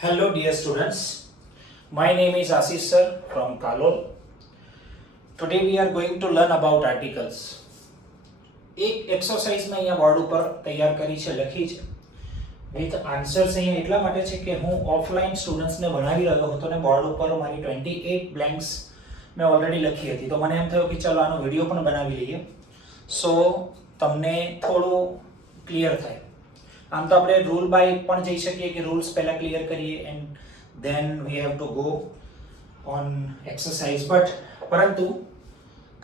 Hello dear students, my name is Ashish sir from Kalol. Today we are going to learn about articles. એક exercise મેં અહીંયા board ઉપર તૈયાર કરી છે, લખી છે વિથ આન્સર્સ અહીંયા એટલા માટે છે કે હું ઓફલાઈન સ્ટુડન્ટ્સને ભણાવી રહ્યો હતો અને બોર્ડ ઉપર મારી 28 બ્લેન્ક્સ મેં ઓલરેડી લખી હતી, તો મને એમ થયું કે ચાલો આનો વિડીયો પણ બનાવી લઈએ સો તમને થોડું ક્લિયર થાય. આમ તો આપણે રૂલ બાય પણ જઈ શકીએ કે રૂલ્સ પહેલા ક્લિયર કરીએ and then we have to go on exercise, but પરંતુ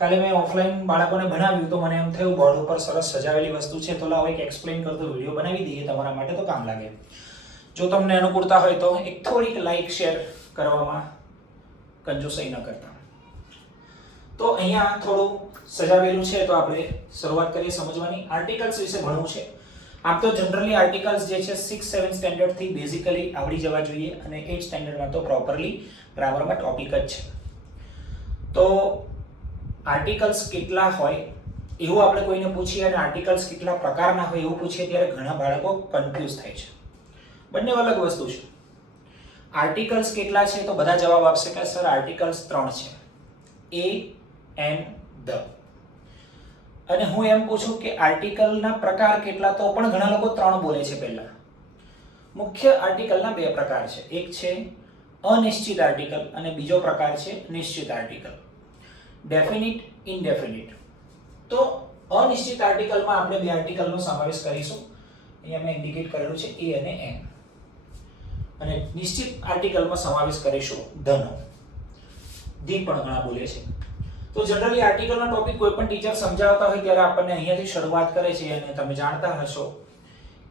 કાલે મેં ઓફલાઈન બાળકોને ભણાવ્યું તો મને એમ થયું બોર્ડ ઉપર સરસ સજાવેલી વસ્તુ છે તો લાવો એક એક્સપ્લેન કરતો વિડીયો બનાવી દઈએ, તમારા માટે તો કામ લાગે. જો તમને અનુકૂળતા હોય તો એક થોડીક લાઈક શેર કરવામાં કંજૂસાઈ ન કરતા. તો અહીંયા થોડું સજાવેલું છે તો આપણે શરૂઆત કરીએ સમજવાની. આર્ટિકલ્સ વિશે ભણવું છે. આમ તો જનરલી આર્ટિકલ્સ જે છે 6-7 સ્ટેન્ડર્ડ થી બેઝિકલી આવડી જવા જોઈએ અને 8 સ્ટેન્ડર્ડમાં તો પ્રોપરલી ગ્રામરમાં ટોપિક જ છે. તો આર્ટિકલ્સ કેટલા હોય એવું આપણે કોઈને પૂછીએ અને આર્ટિકલ્સ કેટલા પ્રકારના હોય એવું પૂછીએ ત્યારે ઘણા બાળકો કન્ફ્યુઝ થાય છે. બંને અલગ વસ્તુ છે. આર્ટિકલ્સ કેટલા છે તો બધા જવાબ આપશે કે સર આર્ટિકલ્સ 3 છે, એ એન્ડ ધ. અને હું એમ પૂછું કે આર્ટિકલના પ્રકાર કેટલા તો પણ ઘણા લોકો 3 બોલે છે. પહેલા મુખ્ય આર્ટિકલના 2 પ્રકાર છે, એક છે અનિશ્ચિત આર્ટિકલ અને બીજો પ્રકાર છે નિશ્ચિત આર્ટિકલ, ડેફિનિટ, ઇનડેફિનિટ. તો અનિશ્ચિત આર્ટિકલમાં આપણે 2 આર્ટિકલનો સમાવેશ કરીશું. અહીંયા મેં ઇન્ડિકેટ કરેલું છે એ અને એન. અને નિશ્ચિત આર્ટિકલમાં સમાવેશ કરીશું ધનો. ધી પણ ઘણા બોલે છે. તો જનરલી આર્ટિકલનો ટોપિક કોઈ પણ ટીચર સમજાવતા હોય ત્યારે આપણને અહીંયાથી શરૂઆત કરે છે અને તમે જાણતા હશો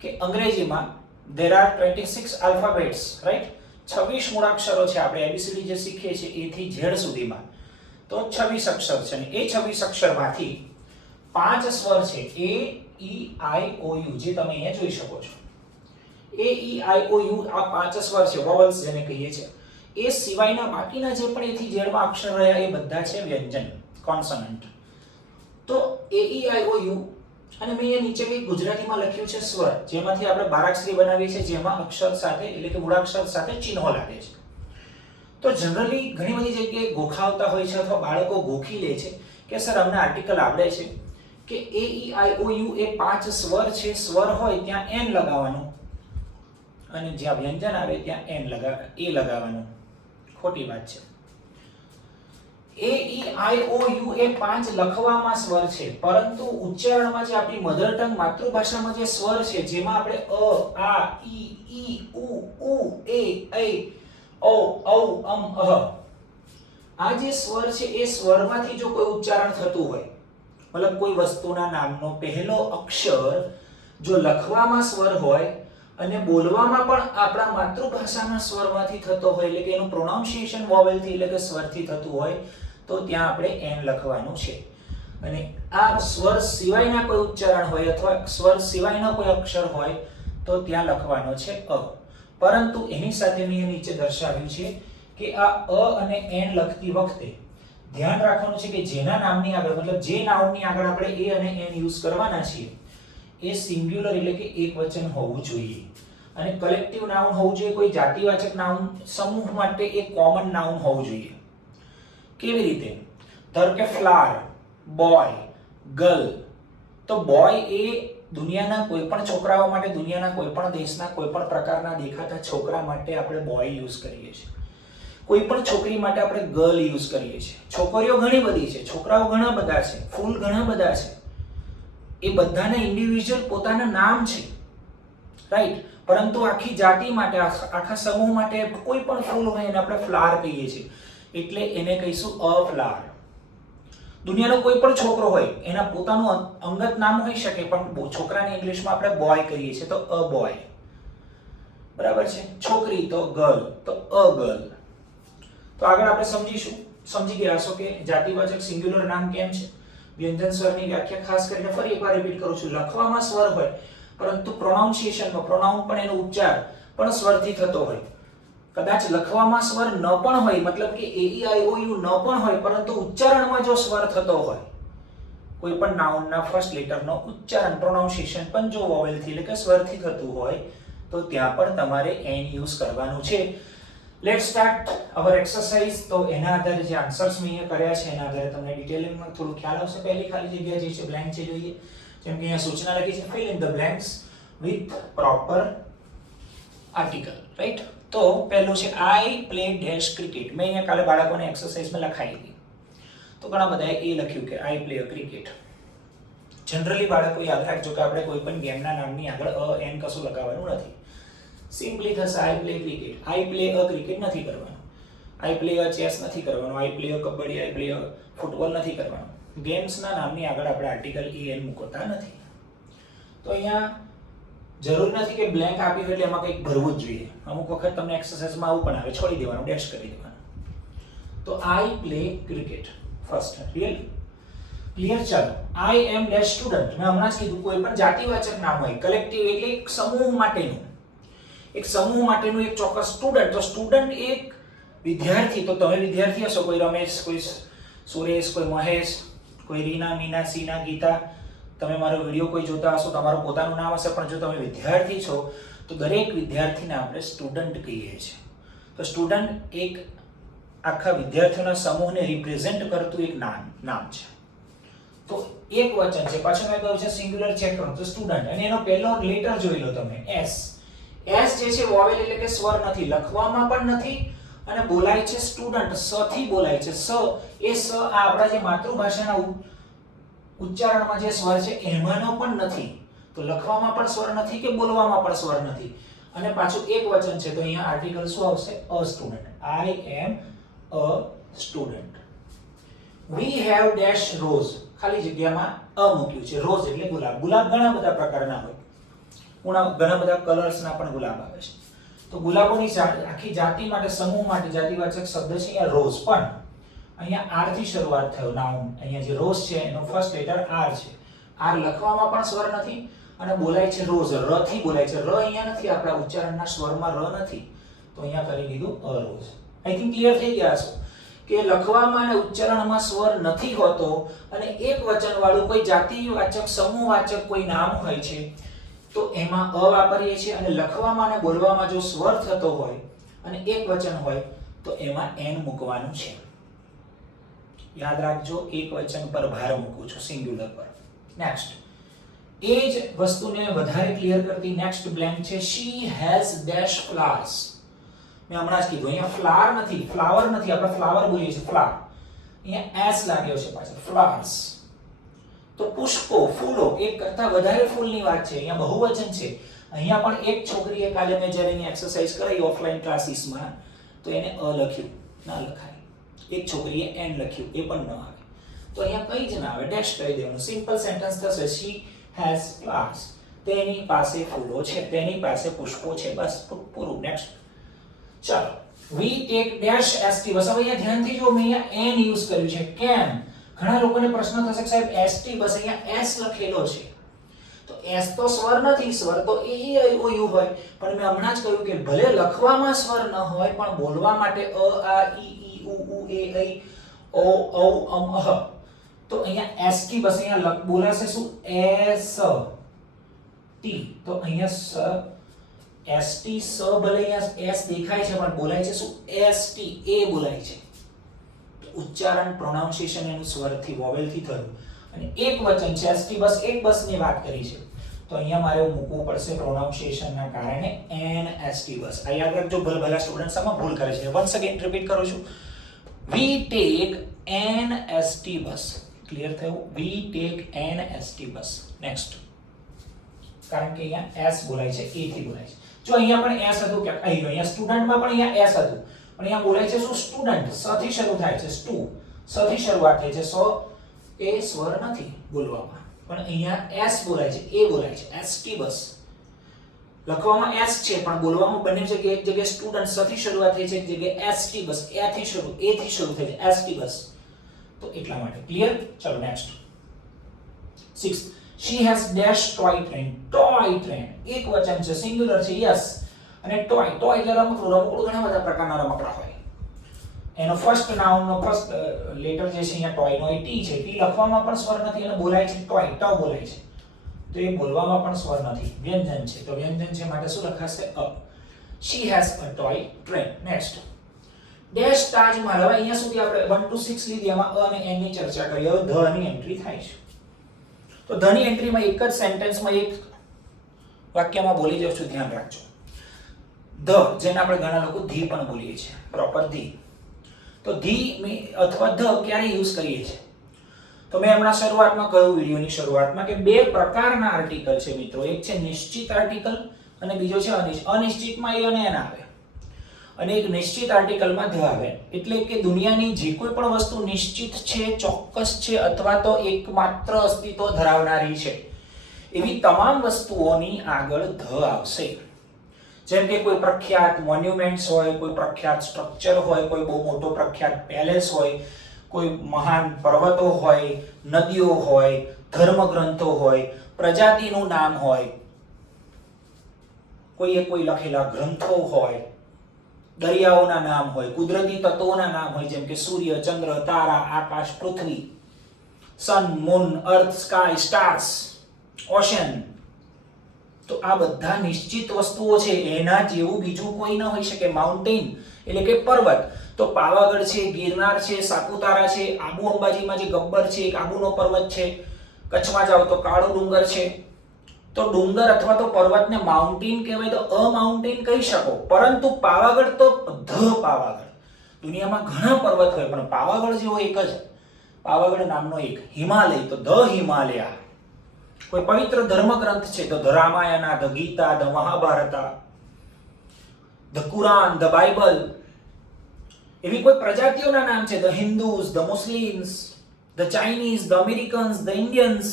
કે અંગ્રેજીમાં there are 26 alphabets, right? 26 મૂળાક્ષરો છે. આપણે ABCD જે શીખીએ છીએ A થી Z સુધીમાં તો 26 અક્ષર છે અને એ 26 અક્ષરમાંથી 5 સ્વર છે, A, E, I, O, U, જે તમે અહીંયા જોઈ શકો છો. A, E, I, O, U આ 5 સ્વર છે, વોવલ્સ જેને કહીએ છીએ. એ સિવાયના બાકીના જે પણ એથી ઝેડમાં અક્ષર રહ્યા એ બધા છે વ્યંજન, કોન્સોનન્ટ. તો એ ઈ આઈ ઓ યુ અને મેં અહીંયા નીચે કંઈક ગુજરાતીમાં લખ્યું છે સ્વર, જેમાંથી આપણે બારાક્ષરી બનાવીએ છીએ, જેમાં અક્ષર સાથે એટલે કે મૂળાક્ષર સાથે ચિહ્નો લાગે છે. તો જનરલી ઘણી બધી જગ્યાએ ગોખાવતા હોય છે અથવા બાળકો ગોખી લે છે કે સર અમને આર્ટિકલ આવડે છે કે એ ઈ આઈ ઓ યુ એ 5 સ્વર છે, સ્વર હોય ત્યાં એન લગાવવાનું અને જ્યાં વ્યંજન આવે ત્યાં એ લગાવવાનું. ખોટી વાત છે. એ ઈ આઈ ઓ યુ એ 5 લખવામાં સ્વર છે, પરંતુ ઉચ્ચારણમાં જે આપણી મધર ટંગ માતૃભાષામાં જે સ્વર છે, જેમાં આપણે અ, આ, ઈ, ઉ, એ, ઐ, ઓ, ઔ, અહ, આ જે સ્વર છે એ સ્વરમાંથી જો કોઈ ઉચ્ચારણ થતું હોય, મતલબ કોઈ વસ્તુના નામનો પહેલો અક્ષર જો લખવામાં સ્વર હોય અને બોલવામાં પણ આપણા માતૃભાષાના સ્વરમાંથી થતો હોય, એટલે કે એનું પ્રોનાઉન્સિએશન વોવેલથી એટલે કે સ્વરથી થતું હોય તો ત્યાં આપણે એન લખવાનું છે. અને આ સ્વર સિવાયના કોઈ ઉચ્ચારણ હોય અથવા સ્વર સિવાયનો કોઈ અક્ષર હોય તો ત્યાં લખવાનો છે અ. પરંતુ એની સાથે મેં નીચે દર્શાવ્યું છે કે આ અ અને એન લખતી વખતે ધ્યાન રાખવાનું છે કે જેના નામની આગળ મતલબ જે નાઉનની આગળ આપણે એ અને એન યુઝ કરવાના છીએ એ સિંગ્યુલર એટલે કે એકવચન હોવું જોઈએ અને કલેક્ટિવ નાઉન હોવું જોઈએ. કોઈ જાતિવાચક નાઉન સમૂહ માટે એક કોમન નાઉન હોવું જોઈએ. કેવી રીતે? ધારો કે ફ્લાવર, બોય, ગર્લ. તો બોય એ દુનિયાના કોઈ પણ છોકરાઓ માટે, દુનિયાના કોઈ પણ દેશના કોઈ પણ પ્રકારના દેખાતા છોકરા માટે આપણે બોય યુઝ કરીએ છીએ. કોઈ પણ છોકરી માટે આપણે ગર્લ યુઝ કરીએ છીએ. છોકરીઓ ઘણી બધી છે, છોકરાઓ ઘણા બધા છે, ફૂલ ઘણા બધા છે. એ બધાના ઇન્ડિવિડ્યુઅલ પોતાના નામ છે, રાઈટ? પરંતુ આખી જાતિ માટે, આખા સમૂહ માટે કોઈ પણ ફૂલ હોય એને આપણે ફ્લાવર કહીએ છીએ, એટલે એને કહીશું અ ફ્લાવર. દુનિયાનો કોઈ પણ છોકરો હોય એના પોતાનું અંગત નામ હોઈ શકે, પણ છોકરાને ઇંગ્લિશમાં આપણે બોય કહીએ છીએ તો અ બોય, બરાબર છે? છોકરી તો ગર્લ, તો અ ગર્લ. તો આગળ આપણે સમજી ગયા હશો કે જાતિવાચક સિંગ્યુલર નામ કેમ છે. વ્યંજન સ્વરની વ્યાખ્યા ખાસ કરીને ફરી એકવાર રિપીટ કરું છું. લખવામાં સ્વર હોય પરંતુ પ્રોનાઉન્સિએશનમાં, પ્રોનાઉન પણ એનો ઉચ્ચાર પણ સ્વરથી થતો હોય. કદાચ લખવામાં સ્વર ન પણ હોય, મતલબ કે એ ઈ આઈ ઓ યુ ન પણ હોય, પરંતુ ઉચ્ચારણમાં જો સ્વર થતો હોય, કોઈ પણ નાઉનના ફર્સ્ટ લેટરનો ઉચ્ચારણ, પ્રોનાઉન્સિએશન પણ જો વોવેલથી એટલે કે સ્વરથી થતું હોય તો ત્યાં પણ તમારે n યુઝ કરવાનું છે. Let's start our exercise. તો એના આધારે જે આન્સર્સ મેં અહીંયા કર્યા છે એના આધારે તમને ડિટેલિંગમાં થોડું ખ્યાલ આવશે. પહેલી ખાલી જગ્યા જે છે બ્લેન્ક છે જોઈએ. જેમ કે અહીંયા સૂચના લખી છે fill in the blanks with proper article, right? તો પહેલું છે I play dash cricket. મેં અહીંયા કાલે બાળકોને એક્સરસાઇઝમાં લખાઈ હતી. તો ઘણા બધાએ એ લખ્યું કે I play a cricket. Generally બાળકો યાદ રાખજો કે આપણે કોઈ પણ ગેમના નામની આગળ n કશું લગાવવાનું નથી. સિમ્પલી થશે I play cricket. I play a cricket નથી કરવાનું. I play a chess નથી કરવાનું. I play a kabaddi, I play a football નથી કરવાનું. ગેમ્સના નામની આગળ આપણે આર્ટિકલ en મૂકતા નથી. તો અહીંયા જરૂર નથી કે બ્લેન્ક આપી હોય એટલે એમાં કંઈક ભરવું જ જોઈએ. અમુક વખત તમને એક્સરસાઇઝમાં આવું પણ આવે, છોડી દેવાનું, ડેશ કરી દેવાનું. તો I play cricket first real clear. ચાલો I am dash student. મેં હમણાં જ કીધું કોઈ પણ જાતિવાચક નામ હોય, કલેક્ટિવ એટલે એક સમૂહ માટેનું એક ચોક્કસ સ્ટુડન્ટ. તો સ્ટુડન્ટ એક વિદ્યાર્થી. તો તમે વિદ્યાર્થી હશો, કોઈ રમેશ, કોઈ સુરેશ, કોઈ મહેશ, કોઈ રીના, મીના, સીના, ગીતા. તમે મારો વિડીયો કોઈ જોતા હશો, તમારું પોતાનું નામ હશે, પણ જો તમે વિદ્યાર્થી છો તો દરેક વિદ્યાર્થીને આપણે સ્ટુડન્ટ કહીએ છીએ. તો સ્ટુડન્ટ એક આખા વિદ્યાર્થીઓના સમૂહને રિપ્રેઝેન્ટ કરતું એક નામ છે. તો એક વચન છે, પાછળ મેં કહ્યું છે સિંગ્યુલર ચેક કરો તો સ્ટુડન્ટ, અને એનો પહેલો લેટર જોઈ લો તમે, S. S જે છે વોવેલ એટલે કે સ્વર નથી, લખવામાં પણ નથી અને બોલાય છે સ્ટુડન્ટ, સ થી બોલાય છે. સ એ સ આ આપણા જે માતૃભાષાના ઉચ્ચારણમાં જે સ્વર છે એમાંનો પણ નથી. તો લખવામાં પણ સ્વર નથી કે બોલવામાં પણ સ્વર નથી. અને પાછું એક વચન છે, તો અહીંયા આર્ટિકલ શું આવશે? A student. I am a student. We have dash rose. ખાલી જગ્યામાં અ મૂક્યું છે. રોઝ એટલે ગુલાબ. ગુલાબ ઘણા બધા પ્રકારના હોય, ઘણા બધા કલર્સના પણ ગુલાબ આવે છે. તો ગુલાબોની આખી જાતિ માટે, સમૂહ માટે જાતિવાચક શબ્દ છે અહીંયા રોઝ. પણ અહીંયા r થી શરૂઆત થયો નાઉન. અહીંયા જે રોઝ છે એનો ફર્સ્ટ લેટર r છે. r લખવામાં પણ સ્વર નથી અને બોલાય છે રોઝ, ર થી બોલાય છે. ર અહીંયા નથી, આપણા ઉચ્ચારણના સ્વરમાં ર નથી, તો અહીંયા કરી દીધું અ રોઝ. આઈ થિંક ક્લિયર થઈ ગયા છો કે લખવામાં અને ઉચ્ચારણમાં સ્વર નથી હોતો અને એક વચન વાળું કોઈ જાતિવાચક, સમૂહવાચક કોઈ નામ હોય છે તો એમાં અ વાપરીએ છીએ, અને લખવામાં અને બોલવામાં જો સ્વર થતો હોય અને એક વચન હોય તો એમાં n મૂકવાનું છે. યાદ રાખજો, એક વચન પર ભાર મૂકું છું, સિંગ્યુલર પર. નેક્સ્ટ એ જ વસ્તુને વધારે ક્લિયર કરતી નેક્સ્ટ બ્લેન્ક છે she has dash flowers. મેં હમણાં જ કીધું અહીંયા ફ્લાવર નથી, ફ્લાવર નથી, આપણે ફ્લાવર બોલીએ છીએ ફ્લાવર. અહીંયા s લાગ્યો છે પાછળ, ફ્લાવર્સ. તો પુષ્પો, ફૂલો, એક કરતા વધારે ફૂલની વાત છે. અહીંયા બહુવચન છે. અહીંયા પણ એક છોકરીએ કાલે મેં જ્યારે અહીંયા એક્સરસાઇઝ કરાવી ઓફલાઈન ક્લાસીસમાં તો એને અ લખ્યું, ના લખાય. એક છોકરીએ n લખ્યું, એ પણ ન આવે. તો અહીંયા કંઈ જ ના આવે, ડેશ કરી દેવાનું. સિમ્પલ સેન્ટેન્સ થશે she has flowers. તેની પાસે ફૂલો છે, તેની પાસે પુષ્પો છે, બસ પૂરું. નેક્સ્ટ ચાલો we take dash st બસ. હવે અહીંયા ધ્યાનથી જો, મેં અહીંયા n યુઝ કર્યું છે. કેમ? ઘણા લોકોને પ્રશ્ન થશે કે સાહેબ st બસ અહીંયા s લખેલો છે. તો s તો સ્વર નથી, સ્વર તો એ o u હોય. પણ મેં હમણાં જ કહ્યું કે ભલે લખવામાં સ્વર ન હોય પણ બોલવા માટે અ આ ઈ ઈ ઉ ઉ એ ઐ ઓ ઔ અમ અહ. તો અહીંયા st બસ અહીંયા બોલાશે શું? s t. તો અહીંયા st સ ભલે અહીંયા s દેખાય છે પણ બોલાય છે શું? st એ બોલાય છે. ઉચ્ચારણ, પ્રોનાઉન્સિએશન એનું સ્વરથી, વોવેલથી થયું. અને એક વચન છે st બસ, એક બસની વાત કરી છે. તો અહીંયા મારે મૂકવું પડશે પ્રોનાઉન્સિએશનના કારણે n st બસ. આ યાદ રાખજો, ભલા સ્ટુડન્ટ્સ આમાં ભૂલ કરે છે. વન્સ અગેન રિપીટ કરું છું. we take n st bus. Clear થયું? we take n st bus. Next, કારણ કે અહીંયા s બોલાય છે, a થી બોલાય છે. જો અહીંયા પણ s હતું કે અહીંયા સ્ટુડન્ટમાં પણ અહીંયા s હતું, પણ અહીંયા બોલાય છે શું? સ્ટુડન્ટ. સ થી શરૂ થાય છે, સ્ટુ. સ થી શરૂઆત થાય છે. સ એ સ્વર નથી બોલવામાં, પણ અહીંયા s બોલાય છે, a બોલાય છે, st બસ. લખવામાં s છે પણ બોલવામાં બંને જગ્યાએ, એક જગ્યાએ સ્ટુડન્ટ સ થી શરૂઆત થાય છે, એક જગ્યાએ st બસ a થી શરૂ થાય છે, st બસ. તો એટલા માટે ક્લિયર. ચલો next 6 she has dash toy train. toy train એક વચન છે, સિંગ્યુલર છે, યસ. અને ટોય એટલે રમકડું. રમકડું ઘણા બધા પ્રકારના રમકડા હોય. એનો ફર્સ્ટ નાઉનનો ફર્સ્ટ લેટર જે છે અહીંયા ટોય નો એ ટી છે. ટી લખવામાં પણ સ્વર નથી અને બોલાય છે ટોય, ટ બોલાય છે. તો એ બોલવામાં પણ સ્વર નથી, વ્યંજન છે. તો વ્યંજન છે માટે શું લખાશે? અ. She has a toy train. Next. Dash Taj Mahal. હવે અહીંયા સુધી આપણે 1 to 6 લીધી, એમાં અ અને એન ની ચર્ચા કરી. હવે ધ ની એન્ટ્રી થાય છે. તો ધ ની એન્ટ્રીમાં એક જ સેન્ટેન્સમાં એક વાક્યમાં બોલી જાઉં છું, ધ્યાન રાખજો. ધ, જેને આપણે ઘણા લોકો ધી પણ બોલીએ છીએ, પ્રોપર ધી. તો ધી અથવા ધ ક્યારે યુઝ કરીએ છીએ? તો મેં હમણાં શરૂઆતમાં કહ્યું, વિડીયોની શરૂઆતમાં, કે બે પ્રકારના આર્ટિકલ છે મિત્રો. એક છે નિશ્ચિત આર્ટિકલ અને બીજો છે અનિશ્ચિત. અનિશ્ચિતમાં એ અને એન આવે, અને એક નિશ્ચિત આર્ટિકલમાં ધ આવે. એટલે કે દુનિયાની જે કોઈ પણ વસ્તુ નિશ્ચિત છે, ચોક્કસ છે, અથવા તો એકમાત્ર અસ્તિત્વ ધરાવનારી છે, એવી તમામ વસ્તુઓની આગળ ધ આવશે. જેમ કે કોઈ પ્રખ્યાત મોન્યુમેન્ટ્સ હોય, કોઈ પ્રખ્યાત સ્ટ્રક્ચર હોય, કોઈ બહુ મોટો પ્રખ્યાત પેલેસ હોય, કોઈ મહાન પર્વતો હોય, નદીઓ હોય, ધર્મગ્રંથો હોય, પ્રજાતિનું નામ હોય, કોઈ લખેલા ગ્રંથો હોય, દરિયાઓના નામ હોય, કુદરતી તત્વોના નામ હોય, જેમ કે સૂર્ય, ચંદ્ર, તારા, આકાશ, પૃથ્વી, સન, મૂન, અર્થ, સ્કાય, સ્ટાર્સ, ઓશન. તો આ બધા નિશ્ચિત વસ્તુઓ છે, એના જેવું બીજું કોઈ ન હોઈ શકે. માઉન્ટેન એટલે કે પર્વત. તો પાવાગઢ છે, ગિરનાર છે, સાપુતારા છે, આબુ અંબાજીમાં જે ગબ્બર છે, એક આબુનો પર્વત છે, કચ્છમાં જાઓ તો કાળો ડુંગર છે. તો ડુંગર અથવા તો પર્વતને માઉન્ટેન કહેવાય, તો અ માઉન્ટેન કહી શકો. પરંતુ પાવાગઢ તો ધ પાવાગઢ. દુનિયામાં ઘણા પર્વત હોય, પણ પાવાગઢ જેવો એક જ, પાવાગઢ નામનો એક. હિમાલય તો ધ હિમાલયા. કોઈ પવિત્ર ધર્મગ્રંથ છે તો the Ramayana, the Gita, the Mahabharata, the Quran, the Bible. એવી કોઈ પ્રજાતિઓના નામ છે, the Hindus, the Muslims, the Chinese, the Americans, the Indians.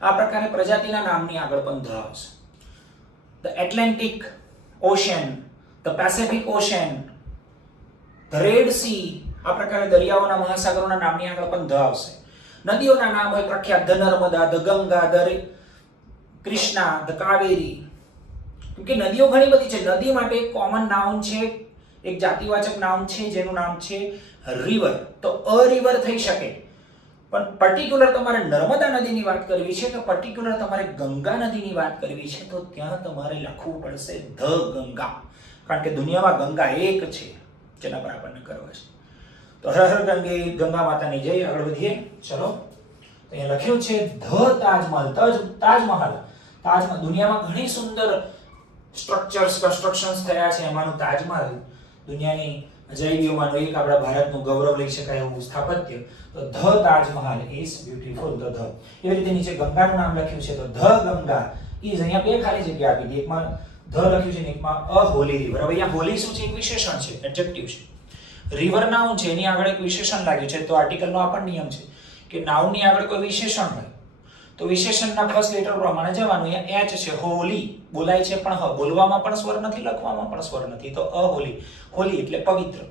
આ પ્રકારે પ્રજાતિના નામની આગળ પણ ધ આવશે. The Atlantic Ocean, the Pacific Ocean, the Red Sea. આ પ્રકારે દરિયાઓના, મહાસાગરોના નામની આગળ પણ ધ આવશે. નદીઓના નામ હોય પ્રખ્યાત, the Narmada, the Ganga, the Krishna, the Kaveri. કેમકે નદીઓ ઘણી બધી છે. નદી માટે એક કોમન નાઉન છે, એક જાતિવાચક નામ છે, જેનું નામ છે રિવર. તો અ રિવર થઈ શકે, પણ પર્ટિક્યુલર તમારે નર્મદા નદીની વાત કરવી છે, તો પર્ટિક્યુલર તમારે ગંગા નદીની વાત કરવી છે, તો ત્યાં તમારે લખવું પડશે ધ ગંગા. કારણ કે દુનિયામાં ગંગા એક છે, જેના પર આપણને કરવા છે. તો હર હર ગંગે, ગંગા માતાની જય. આગળ વધીએ, ચલો. તો અહીંયા લખ્યું છે ધ તાજમહલ. તાજમહલ. તાજમહલ દુનિયામાં ઘણી સુંદર સ્ટ્રક્ચર્સ, કન્સ્ટ્રક્શન્સ થયા છે. એમાંનું તાજમહલ દુનિયાની અજાયબીઓમાંનું એક, આપણા ભારતનું ગૌરવ લઈ શકાય એવું સ્થાપત્ય. તો the Taj Mahal is beautiful. The એવી રીતે નીચે ગંગાનું નામ લખ્યું છે, તો ધ ગંગા ઇઝ. અહીંયા બે ખાલી જગ્યા આપી દીધી, એકમાં ધ લખ્યું છે ને એકમાં અ હોલી રિવર. હવે અહીંયા હોલી શું છે? એક વિશેષણ છે, એડજેક્ટિવ છે. રિવર નાઉન છે, એની આગળ એક વિશેષણ લાગ્યું છે. તો આર્ટિકલનો આ પણ નિયમ છે કે નાઉનની આગળ કોઈ વિશેષણ હોય તો વિશેષણના ફર્સ્ટ લેટર પ્રમાણે જવાનું. અહીંયા એચ છે, હોલી બોલાય છે, પણ હ બોલવામાં પણ સ્વર નથી, લખવામાં પણ સ્વર નથી. તો અ હોલી. હોલી એટલે પવિત્ર.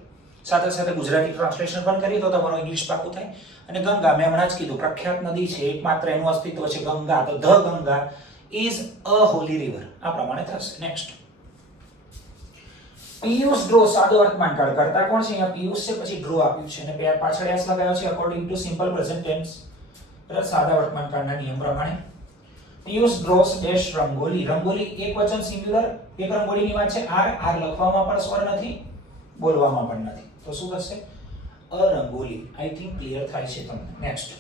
સાથે સાથે ગુજરાતી ટ્રાન્સલેશન પણ કરીએ તો તમારું ઇંગ્લિશ પાકું થાય. અને ગંગા, મેં હમણાં જ કીધું, પ્રખ્યાત નદી છે, એકમાત્ર એનું અસ્તિત્વ છે ગંગા. તો the Ganga is a Holi river. આ પ્રમાણે થશે. નેક્સ્ટ. પિયુષ ડ્રો, સાદો વર્તમાન કાળ. કરતા કોણ છે? અહીંયા પિયુષ છે, પછી ડ્રો આપ્યું છે અને પાછળ એસ લગાવ્યો છે according to simple present tense. સાદા વર્તમાન કાળના નિયમ પ્રમાણે. Piyush draws dash rangoli. રંગોલી એક વચન સિંગ્યુલર, એક રંગોલીની વાત છે. આર લખવામાં પણ સ્વર નથી, બોલવામાં પણ નથી. તો શું થશે? અ રંગોલી. આઈ થિંક ક્લિયર થાય છે તમને. Next.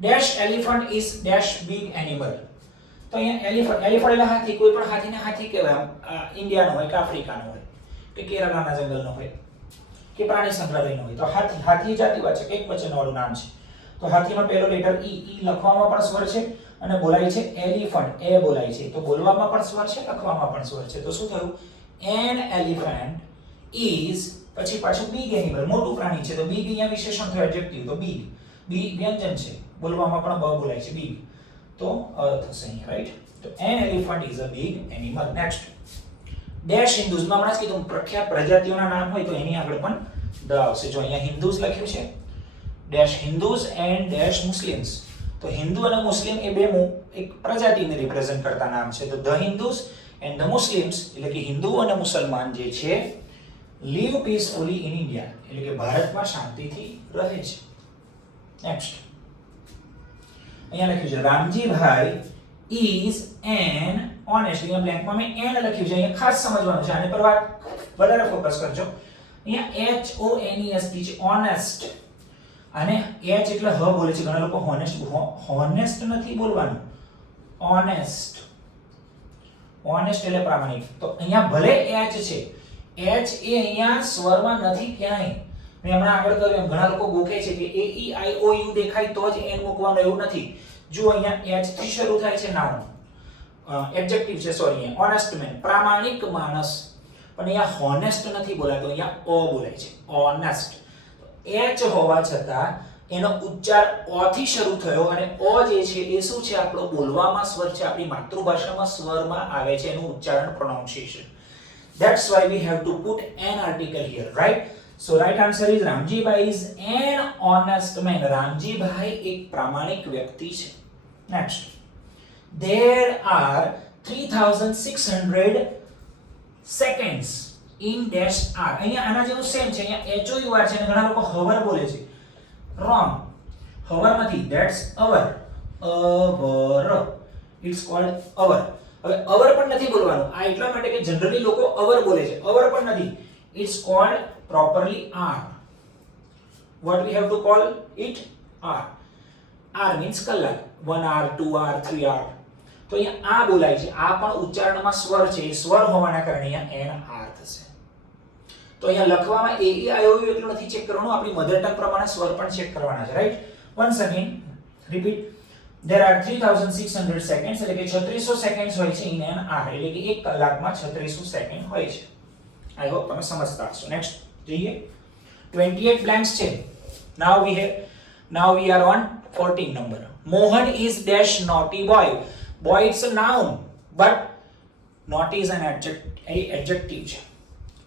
Dash elephant is dash big animal. તો અહીંયા એલિફન્ટ એટલે હાથી. કોઈ પણ હાથીને હાથી કહેવાય. ઇન્ડિયાનો હોય કે આફ્રિકાનો હોય કે કેરળના જંગલનો હોય કે પ્રાણી સંગ્રહાલયનો હોય. તો હાથી જાતિવાચક એક વચનવાળું નામ છે. તો હાથીમાં પહેલો લેટર ઈ લખવામાં પણ સ્વર છે અને બોલાય છે એલિફન્ટ. એ બોલાય છે. તો બોલવામાં પણ સ્વર છે, લખવામાં પણ સ્વર છે. તો શું થયું? એન એલિફન્ટ ઇઝ, પછી પાછું બિગ એનિમલ, મોટું પ્રાણી છે. તો બિગ અહીંયા વિશેષણ થયું, એડજેક્ટિવ. તો બિગ વ્યંજન છે, બોલવામાં પણ બ બોલાય છે, બિગ. તો થશે અહીંયા, રાઈટ. તો an elephant is a big animal. Next. Dash હિન્દુઝમાં હમણાં જ કીધું, પ્રખ્યાત પ્રજાતિઓના નામ હોય તો એની આગળ પણ દ આવશે. જો અહીંયા હિન્દુઝ લખ્યું છે, ડેશ હિન્દુઝ એન્ડ ડેશ મુસ્લિમ્સ. તો હિન્દુ અને મુસ્લિમ એ બે એક પ્રજાતિને રિપ્રેઝન્ટ કરતા નામ છે. તો ધ હિન્દુઝ એન્ડ ધ મુસ્લિમ્સ એટલે કે હિન્દુ અને મુસલમાન જે છે, લીવ પીસફુલી ઇન ઇન્ડિયા એટલે કે ભારતમાં શાંતિથી રહે છે. નેક્સ્ટ. અહીંયા લખ્યું છે રામજીભાઈ is an honest. અહીંયા બ્લેન્કમાં મેં n લખ્યું છે, અહીંયા ખાસ સમજવાનું છે, આને પર વધારે ફોકસ કરજો. અહીંયા HONEST છે, honest. અને h એટલે હ બોલે છે, ઘણા લોકો honest નથી બોલવાનું, honest. honest એટલે પ્રામાણિક. તો અહીંયા ભલે h છે, h એ અહીંયા સ્વરમાં નથી ક્યાંય. મેં હમણાં આગળ કહ્યું એમ ઘણા લોકો ગોખે છે કે a e i o u દેખાય તો જ n મૂકવાનું, એવું નથી. જો અહીંયા h થી શરૂ થાય છે નાઉન, એડજેક્ટિવ છે, સોરી, અહીંયા honest man, પ્રામાણિક માણસ. પણ અહીંયા honest નથી બોલાતો, અહીંયા o બોલાય છે, honest. h હોવા છતાં એનો ઉચ્ચાર o થી શરૂ થયો, અને o જે છે એ શું છે, આપણો બોલવામાં સ્વર છે, આપણી માતૃભાષામાં સ્વરમાં આવે છે, એનું ઉચ્ચારણ pronunciation. That's why we have to put an article here, right? So right answer is Ramjibhai is an honest man. Ramjibhai એક પ્રામાણિક વ્યક્તિ છે. Next, there are 3600 seconds in dash r. અહીંયા આના જેવું સેમ છે, અહીંયા HOUR છે, અને ઘણા લોકો hour બોલે છે. Wrong. hour નથી, that's hour. hour. It's called hour. હવે hour પણ નથી બોલવાનું, આ એટલા માટે કે જનરલી લોકો hour બોલે છે, hour પણ નથી. It's called properly r. What we have to call it? r. r means કલાક. 1 hour, 2 hour, 3 hour. તો અહીંયા આ બોલાય છે, આ પણ ઉચ્ચારણમાં સ્વર છે, સ્વર હોવાના કારણે અહીંયા n r થશે. તો અહીંયા લખવામાં a e i o u એટલું નથી ચેક કરવાનું, આપણી મધર ટંગ પ્રમાણે સ્વર પણ ચેક કરવાના છે, right? once again repeat, there are 3600 seconds, એટલે કે 3600 સેકન્ડ્સ હોય છે in an hour, એટલે કે એક કલાકમાં 3600 સેકન્ડ હોય છે. I hope તમે સમજતા હશો. નેક્સ્ટ જોઈએ, 28 blanks છે. now we are on 14 number. Mohan is dash naughty boy. Boy it's a noun, but naughty is an adjective છે.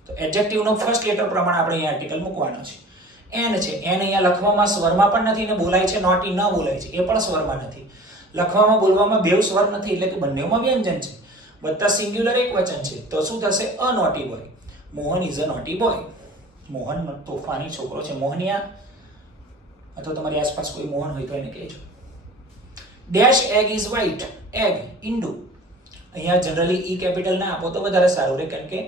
તો એડજેક્ટિવ નો ફર્સ્ટ લેટર પ્રમાણે આપણે અહીંયા આર્ટિકલ મૂકવાનો છે. n છે, n અહીંયા લખવામાં સ્વરમાં પણ નથી ને બોલાય છે, naughty ન બોલાય છે, એ પણ સ્વરમાં નથી. લખવામાં બોલવામાં બેવ સ્વર નથી, એટલે કે બંનેમાં વ્યંજન છે, બધા સિંગ્યુલર એકવચન છે. તો શું થશે? અ naughty boy. Mohan is a naughty boy. Mohan તોફાની છોકરો છે. મોહનિયા અથવા તમારી આસપાસ કોઈ મોહન હોય તો એને કહેજો. Dash egg is white. Egg, ઈંડું. અહીંયા જનરલી ઈ કેપિટલ ના આપો તો વધારે સારું રહે, કારણ કે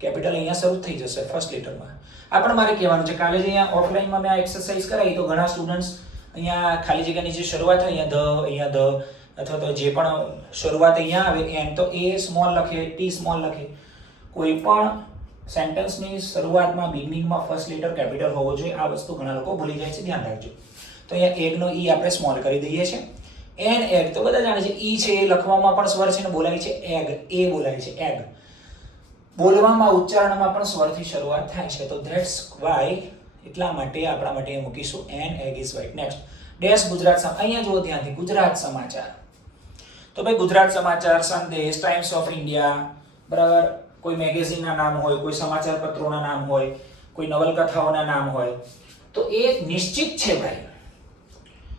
કેપિટલ અહીંયા શરૂ થઈ જશે ફર્સ્ટ લેટરમાં. આ પણ મારે કહેવાનું છે, કાલે જે અહીંયા ઓફલાઈનમાં મેં આ એક્સરસાઇઝ કરાવી તો ઘણા સ્ટુડન્ટ્સ અહીંયા ખાલી જગ્યાની જે શરૂઆત હોય, અહીંયા ધ અથવા તો જે પણ શરૂઆત અહીંયા આવે એમ તો એ સ્મોલ લખે, ટી સ્મોલ લખે. કોઈ પણ સેન્ટેન્સની શરૂઆતમાં બિગનિંગમાં ફર્સ્ટ લેટર કેપિટલ હોવો જોઈએ. આ વસ્તુ ઘણા લોકો ભૂલી જાય છે, ધ્યાન રાખજો. તો અહીંયા એગનો ઈ આપણે સ્મોલ કરી દઈએ છીએ. એન એગ તો બધા જાણે છે, ઈ છે એ લખવામાં પણ સ્વર છે ને બોલાય છે એગ, એ બોલાય છે એગ. બોલવામાં ઉચ્ચારણમાં પણ સ્વરથી શરૂઆત થાય છે. તો ધેટ્સ વાય, એટલા માટે આપણા માટે મૂકીશું an egg is white. Next, dash Gujarat સમાચાર. અહીંયા જુઓ ધ્યાનથી, ગુજરાત સમાચાર. તો ભાઈ ગુજરાત સમાચાર, સંદેશ, ટાઈમ્સ ઓફ ઇન્ડિયા, બરાબર, કોઈ મેગેઝિનના નામ હોય, કોઈ સમાચાર પત્રોના નામ હોય, કોઈ નવલકથાઓના નામ હોય, તો એ નિશ્ચિત છે ભાઈ.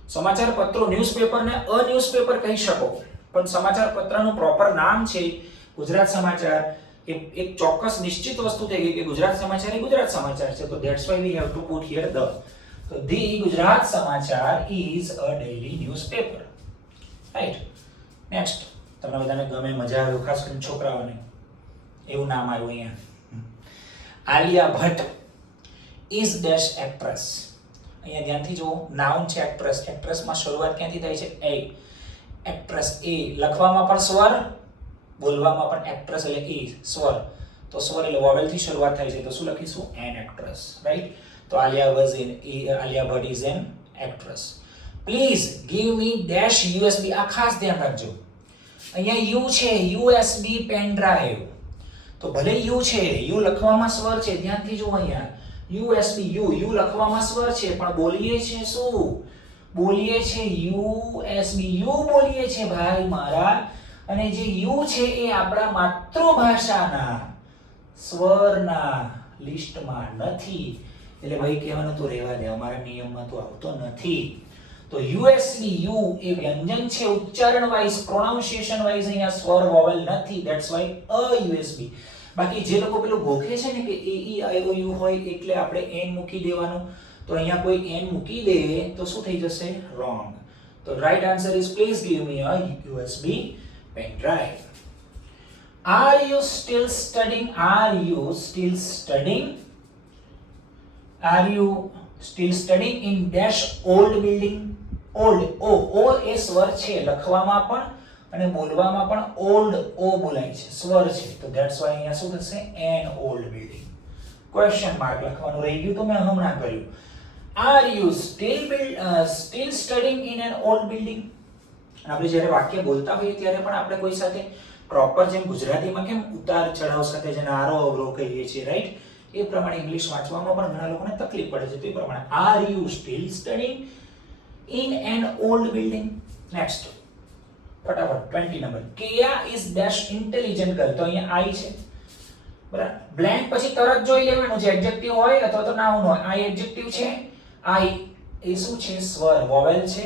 સમાચાર પત્રો, ન્યૂઝપેપરને અન્યૂઝપેપર કહી શકો, પણ સમાચાર પત્રનું પ્રોપર નામ છે ગુજરાત સમાચાર. એક ચોક્કસ નિશ્ચિત વસ્તુ થઈ ગઈ કે ગુજરાત સમાચાર એ ગુજરાત સમાચાર છે. તો that's why we have to put here the. તો ધી ગુજરાત સમાચાર is a daily newspaper, right? Next, તમને બધાને ગમે, મજા આવે, ખાસ કરીને છોકરાઓને, એવું નામ આવ્યું અહીંયા. Alia Bhatt is dash actress. અહીંયા ધ્યાનથી જુઓ, નાઉન છે એક્ટ્રેસ. એક્ટ્રેસમાં શરૂઆત ક્યાંથી થાય છે? એ. એક્ટ્રેસ, એ લખવામાં પણ સ્વર, બોલવામાં પણ એક્ટ્રેસ એટલે એ સ્વર. તો સ્વર એટલે વોવેલ થી શરૂઆત થાય છે, તો શું લખીશું? An actress, right? તો Alia Bhatt is an actress. Please give me dash USB. આ ખાસ ધ્યાન રાખજો, અહીંયા યુ છે, યુએસબી પેન ડ્રાઈવ. તો ભલે યુ છે, યુ લખવામાં સ્વર છે, ધ્યાનથી જુઓ અહીંયા યુએસબી, યુ લખવામાં સ્વર છે, પણ બોલીએ છે શું? બોલીએ છે યુએસબી. યુ બોલીએ છે ભાઈ મારા. અને જે યુ છે એ આપણા માતૃભાષાના સ્વરના લિસ્ટમાં નથી, એટલે ભાઈ કહેવાનું તો રહેવા દે, અમારા નિયમમાં તો આવતો નથી. તો યુએસબી, યુ એ વ્યંજન છે, ઉચ્ચારણ વાઇઝ, પ્રોનાઉન્સિએશન વાઇઝ અહીંયા સ્વર વોવેલ નથી. That's why a USB. બાકી જે લોકો પેલું ગોખે છે ને કે એ ઈ આઈ ઓ યુ હોય એટલે આપણે એન મૂકી દેવાનું, તો અહીંયા કોઈ એન મૂકી દે તો શું થઈ જશે? રોંગ. તો right answer is please give me a USB pen drive. Are you still studying? Are you still studying? Are you still studying in dash old building? Old o એ સ્વર છે, લખવામાં પણ અને બોલવામાં પણ old o બોલાય છે, સ્વર છે, તો that's why અહીંયા શું થશે an old building. Question mark લખવાનું રહી ગયું તો મેં હમણાં કર્યું. Are you still studying in an old building? આપણે જ્યારે વાક્ય બોલતા હોઈએ ત્યારે પણ આપણે કોઈ સાથે પ્રોપર જેમ ગુજરાતીમાં કેમ ઉતાર ચઢાવ સાથે જેને આરો અવરો કહીએ છીએ, રાઈટ? એ પ્રમાણે ઇંગ્લિશ વાંચવામાં પણ ઘણા લોકોને તકલીફ પડે છે, તો એ પ્રમાણે are you still studying in an old building? Next, ફટાફટ 20 number. Kia is dash intelligent girl. તો અહીંયા I છે, બરાબર. બ્લેન્ક પછી તરત જોઈ લેવાનું છે, એડજેક્ટિવ હોય અથવા તો નાઉન હોય. I એડજેક્ટિવ છે, I એ શું છે સ્વર, વોવેલ છે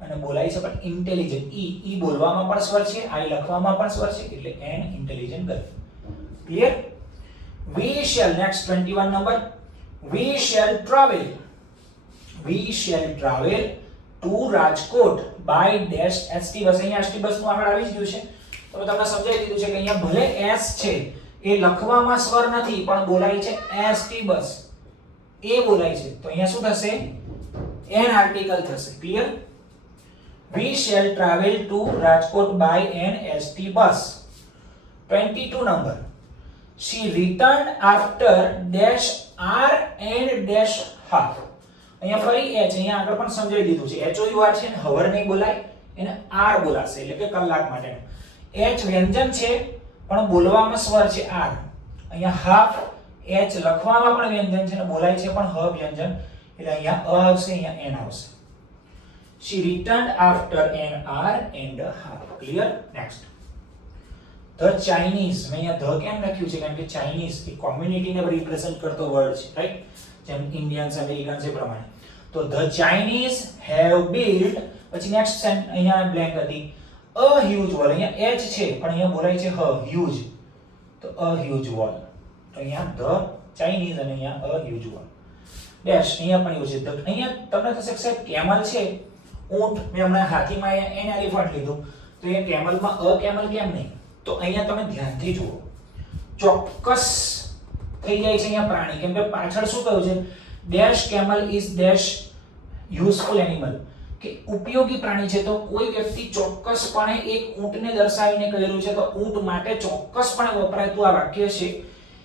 અને બોલાય છે પણ ઇન્ટેલિજન્ટ. ઈ બોલવામાં પણ સ્વર છે, I લખવામાં પણ સ્વર છે, એટલે an intelligent girl. Clear? We shall, next 21 number, we shall travel to Rajkot by dash ST bus. અહીંયા ST બસ નું આગળ આવી જ ગયું છે, તો મેં તમને સમજાવી દીધું છે કે અહીંયા ભલે S છે એ લખવામાં સ્વર નથી પણ બોલાય છે ST બસ, એ બોલાય છે, તો અહીંયા શું થશે an આર્ટિકલ થશે. Clear? We shall travel to Rajkot by an ST bus. 22 number. She returned after dash hour and dash half. અહીંયા ફરી h, અહીંયા આગળ પણ સમજાવી દીધું છે, HOUR છે ને હવર નહીં બોલાય, એને r બોલાશે એટલે કે કલાક માટેનો. h વ્યંજન છે પણ બોલવામાં સ્વર છે r. અહીંયા હાફ h લખવામાં પણ વ્યંજન છે ને બોલાય છે પણ હ વ્યંજન, એટલે અહીંયા અ આવશે, અહીંયા n આવશે. She returned after an hour and a half. Clear? Next. The Chinese, મેં અહીંયા the કેમ લખ્યું છે કારણ કે ચાઇનીઝ એ કોમ્યુનિટીને રિપ્રેઝન્ટ કરતો વર્ડ છે, રાઈટ? જેમ ઇન્ડિયન્સ, અમેરિકન્સ એ પ્રમાણે. તો the Chinese have built, પછી નેક્સ્ટ અહીંયા બ્લેન્ક હતી, a huge wall. અહીંયા h છે પણ અહીંયા બોલાય છે હ, huge, તો a huge wall. તો અહીંયા the Chinese અને અહીંયા a huge wall. ડેશ અહીંયા પણ એવું છે. અહીંયા તમને થશે કે સાહેબ કેમલ છે, ઊંટ, મેં હમણાં હાથીમાં અહીંયા એન એલિફન્ટ લીધું, તો અહીંયા કેમલમાં અ કેમલ કેમ નહીં? તો અહીંયા તમે ધ્યાનથી જુઓ, ચોક્કસ થઈ જાય છે અહીંયા પ્રાણી, કેમ કે પાછળ શું કહ્યું છે dash camel is dash useful animal, કે ઉપયોગી પ્રાણી છે. તો કોઈ વ્યક્તિ ચોક્કસપણે એક ઊંટને દર્શાવીને કહેલું છે, તો ઊંટ માટે ચોક્કસપણે વપરાતું આ વાક્ય છે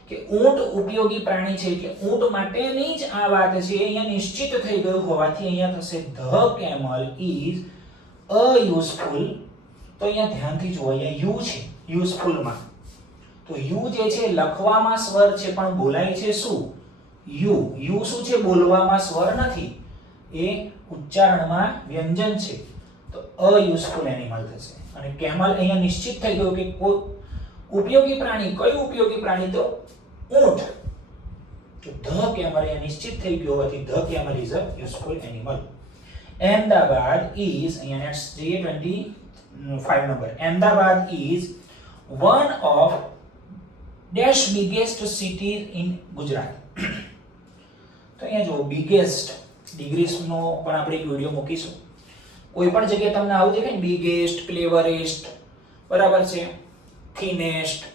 કે ઊંટ ઉપયોગી પ્રાણી છે, એટલે ઊંટ માટેની જ આ વાત છે. અહીંયા નિશ્ચિત થઈ ગયું હોવાથી અહીંયા થશે the camel is a useful. તો અહીંયા ધ્યાનથી જુઓ, અહીંયા યુ છે યુઝફુલ માં, તો યુ જે છે લખવામાં સ્વર છે પણ બોલાય છે શું? યુ. યુ શું છે? બોલવામાં સ્વર નથી, એ ઉચ્ચારણમાં વ્યંજન છે, તો અયુઝફુલ એનિમલ થશે. અને કેમલ અહીંયા નિશ્ચિત થઈ ગયું કે કોઈ ઉપયોગી પ્રાણી. કયું ઉપયોગી પ્રાણી? તો ઊંટ. તો ધ કેમલ અહીંયા નિશ્ચિત થઈ ગયો હોવાથી the camel is a useful animal. Ahmedabad is, અહીંયા નેક્સ્ટ જઈએ 25 number. Ahmedabad is one of dash biggest cities in Gujarat. તો અહીંયા જો બિગેસ્ટ ડિગ્રીસ નો પણ આપણે એક વિડિયો મૂકીશું. કોઈ પણ જગ્યાએ તમને આવું દેખાય ને બિગેસ્ટ, ક્લેવરેસ્ટ, બરાબર છે, થિનેસ્ટ,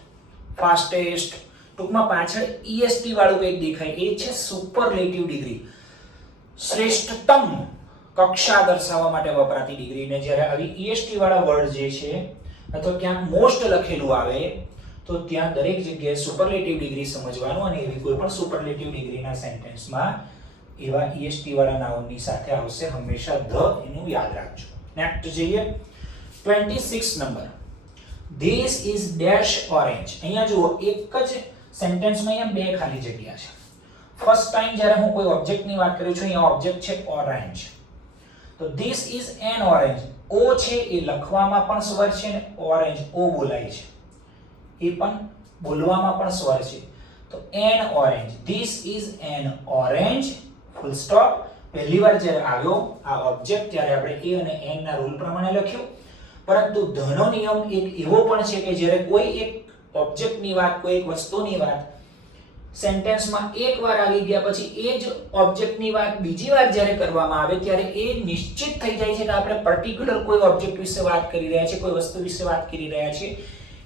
ફાસ્ટેસ્ટ, ટૂંકમાં પાછળ EST વાળું કંઈક દેખાય, એ છે સુપરલેટિવ ડિગ્રી, શ્રેષ્ઠતમ કક્ષા દર્શાવવા માટે વપરાતી ડિગ્રી. ને જ્યારે આવી EST વાળા વર્ડ જે છે અથવા ક્યાંક મોસ્ટ લખેલું આવે તો ત્યાં દરેક જગ્યાએ સુપરલેટિવ ડિગ્રી સમજવાનું, અને એવી કોઈ પણ સુપરલેટિવ ડિગ્રીના સેન્ટેન્સમાં એવા EST વાળા નાઉનની સાથે આવશે હંમેશા the, એનું યાદ રાખજો. નેક્સ્ટ જઈએ 26 number. This is dash orange. અહીંયા જુઓ એક જ સેન્ટેન્સમાં અહીંયા બે ખાલી જગ્યા છે. ફર્સ્ટ ટાઈમ જ્યારે હું કોઈ ઓબ્જેક્ટની વાત કરું છું, અહીંયા ઓબ્જેક્ટ છે orange, તો this is an orange. ઓ છે એ લખવામાં પણ સ્વર છે ને ઓરેન્જ ઓ બોલાય છે, એ પણ બોલવામાં પણ સ્વર છે, તો an orange. This is an orange, full stop. પહેલી વાર જ્યારે આવ્યો આ ઓબ્જેક્ટ ત્યારે આપણે એ અને n ના રૂલ પ્રમાણે લખ્યું, પરંતુ ધનો નિયમ એક એવો પણ છે કે જ્યારે કોઈ એક ઓબ્જેક્ટની વાત, કોઈ એક વસ્તુની વાત સેન્ટેન્સમાં એકવાર આવી ગયા પછી એ જ ઓબ્જેક્ટની વાત બીજી વાર જ્યારે કરવામાં આવે ત્યારે એ નિશ્ચિત થઈ જાય છે કે આપણે પર્ટિક્યુલર કોઈ ઓબ્જેક્ટ વિશે વાત કરી રહ્યા છીએ, કોઈ વસ્તુ વિશે વાત કરી રહ્યા છીએ.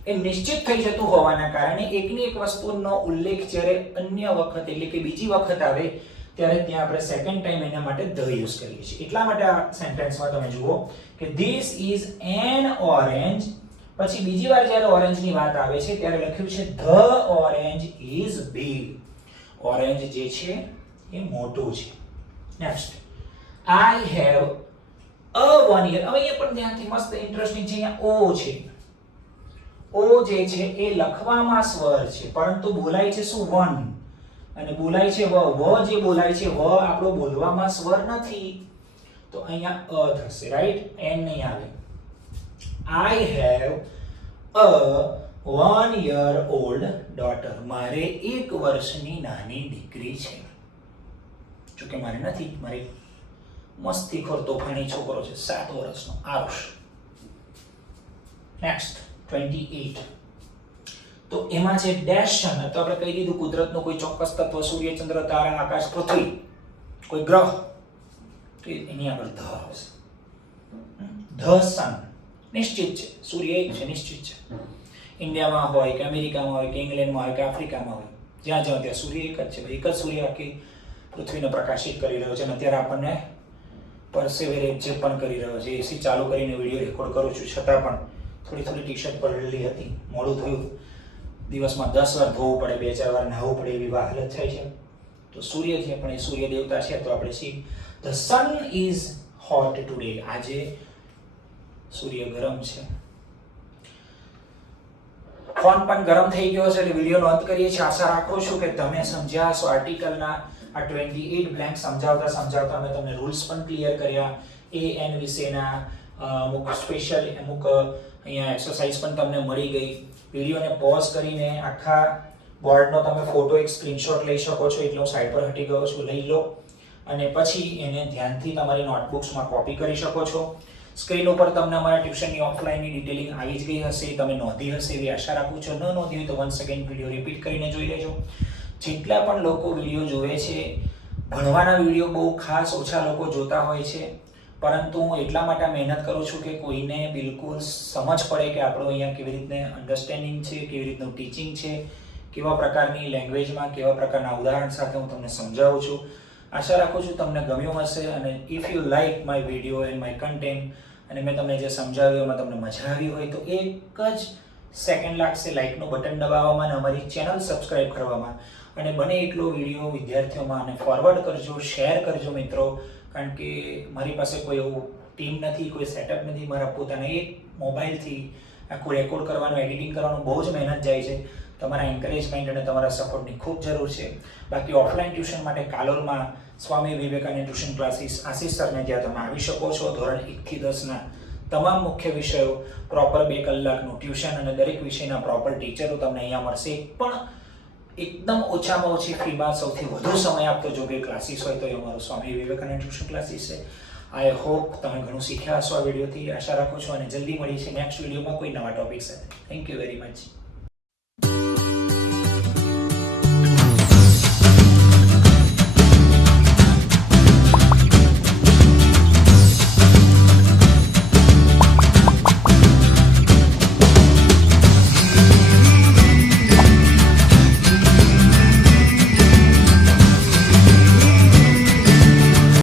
એ નિશ્ચિત થઈ જતું હોવાના કારણે એકની એક વસ્તુનો ઉલ્લેખ જ્યારે અન્ય વખત એટલે કે બીજી વખત આવે ત્યારે ત્યાં આપણે સેકન્ડ ટાઈમ એના માટે ધ યુઝ કરીએ છીએ. એટલા માટે આ સેન્ટેન્સમાં તમે જુઓ કે ધીસ ઇઝ એન ઓરેન્જ, પછી બીજી વાર જ્યારે ઓરેન્જની વાત આવે છે ત્યારે લખ્યું છે the orange is big. Orange જે છે એ મોટું છે. Next, I have a 1 year. હવે અહીંયા પણ ધ્યાનથી મસ્ત ઇન્ટરેસ્ટિંગ છે, અહીંયા ઓ છે. ઓ જે છે એ લખવામાં સ્વર છે પરંતુ બોલાય છે શું? વન. અને બોલાય છે વ. વ જે બોલાય છે વ આપણો બોલવામાં સ્વર નથી, તો અહીંયા અ થશે, રાઈટ? એન નહીં આવે. I have a 1 year old daughter. મારે 1 વર્ષની નાની દીકરી છે. જો કે મારે નથી, મારી મસ્તીખોર તોફાની છોકરો છે 7 વર્ષનો આરુષ. નેક્સ્ટ 28. તો એમાં છે ડેશ છે, તો આપણે કહી દીધું કુદરતનું કોઈ ચોક્કસ તત્વ, સૂર્ય, ચંદ્ર, તારા, આકાશ, પૃથ્વી, કોઈ ગ્રહ, તો એની આગળ ધ આવશે. ધ સન નિશ્ચિત છે, સૂર્ય એક છે, નિશ્ચિત છે. ઇન્ડિયામાં હોય કે અમેરિકામાં હોય કે ઇંગ્લેન્ડમાં હોય કે આફ્રિકામાં હોય, જ્યાં જાઓ ત્યાં સૂર્ય એક જ છે. એક જ સૂર્ય આખી પૃથ્વીને પ્રકાશિત કરી રહ્યો છે. અને અત્યારે આપણને પરસેવેરેટ જે પણ કરી રહ્યો છે, એસી ચાલુ કરીને વિડીયો રેકોર્ડ કરું છું, છતાં પણ થોડી ટી શર્ટ પડેલી હતી, મોડું થયું, દિવસમાં 10 વાર ધોવું પડે, 2-4 વાર નહાવું પડે, એવી હાલત થાય છે. તો સૂર્ય છે પણ એ સૂર્ય દેવતા છે, તો આપણે see the sun is hot today. આજે સૂર્ય ગરમ છે. ફોન પણ ગરમ થઈ ગયો છે એટલે વિડીયોનો અંત કરીએ છીએ. આશા રાખું છું કે તમે સમજ્યા હશો. આર્ટિકલના આ 28 બ્લેન્ક સમજાવતા અમે તમને રૂલ્સ પણ ક્લિયર કર્યા. એન વિશેના અમુક સ્પેશિયલ અમુક અહીંયા એક્સરસાઇઝ પણ તમને મળી ગઈ. વિડીયોને પોઝ કરીને આખા બોર્ડનો તમે ફોટો એક સ્ક્રીનશોટ લઈ શકો છો, એટલે હું સાઈડ પર હટી ગયો છું, લઈ લો અને પછી એને ધ્યાનથી તમારી નોટબુક્સમાં કોપી કરી શકો છો. સ્ક્રીન ઉપર તમને અમારા ટ્યુશનની ઓફલાઈનની ડિટેલિંગ આવી જ ગઈ હશે, તમે નોંધી હશે એવી આશા રાખું છું. ન નોંધી હોય તો વન સેકન્ડ વિડીયો રિપીટ કરીને જોઈ લેજો. જેટલા પણ લોકો વિડીયો જોવે છે, ભણવાના વિડીયો બહુ ખાસ ઓછા લોકો જોતા હોય છે, પરંતુ હું એટલા માટે મહેનત કરું છું કે કોઈને બિલકુલ સમજ પડે કે આપણું અહીંયા કેવી રીતને અન્ડરસ્ટેન્ડિંગ છે, કેવી રીતનું ટીચિંગ છે, કેવા પ્રકારની લેંગ્વેજમાં કેવા પ્રકારના ઉદાહરણ સાથે હું તમને સમજાવું છું. આશા રાખું છું તમને ગમ્યું હશે. અને if you like my video and my content અને મેં તમને જે સમજાવ્યું એમાં તમને મજા આવી હોય તો એક જ સેકન્ડ લાગશે લાઇકનું બટન દબાવવામાં અને અમારી ચેનલ સબસ્ક્રાઇબ કરવામાં. અને બને એટલો વિડીયો વિદ્યાર્થીઓમાં અને ફોરવર્ડ કરજો, શેર કરજો મિત્રો, કારણ કે મારી પાસે કોઈ એવું ટીમ નથી, કોઈ સેટઅપ નથી. મારા પોતાના એક મોબાઈલથી આખું રેકોર્ડ કરવાનું, એડિટિંગ કરવાનું બહુ જ મહેનત જાય છે. તમારા એન્કરેજમેન્ટ અને તમારા સપોર્ટની ખૂબ જરૂર છે. બાકી ઓફલાઈન ટ્યુશન માટે કાલોલમાં સ્વામી વિવેકાનંદ ટ્યુશન ક્લાસીસ આશીષ સરને ત્યાં તમે આવી શકો છો. ધોરણ 1 થી 10ના તમામ મુખ્ય વિષયો, પ્રોપર 2 કલાકનું ટ્યુશન અને દરેક વિષયના પ્રોપર ટીચરો તમને અહીંયા મળશે. પણ એકદમ ઓછામાં ઓછી ફીમાં સૌથી વધુ સમય આપતો જો કે ક્લાસીસ હોય તો એ અમારો સ્વામી વિવેકાનંદ ટ્યુશન ક્લાસીસ છે. આઈ હોપ તમે ઘણું શીખ્યા હશો આ વિડીયોથી, આશા રાખું છું. અને જલ્દી મળી છે નેક્સ્ટ વિડીયોમાં કોઈ નવા ટોપિક સાથે. Thank you very much.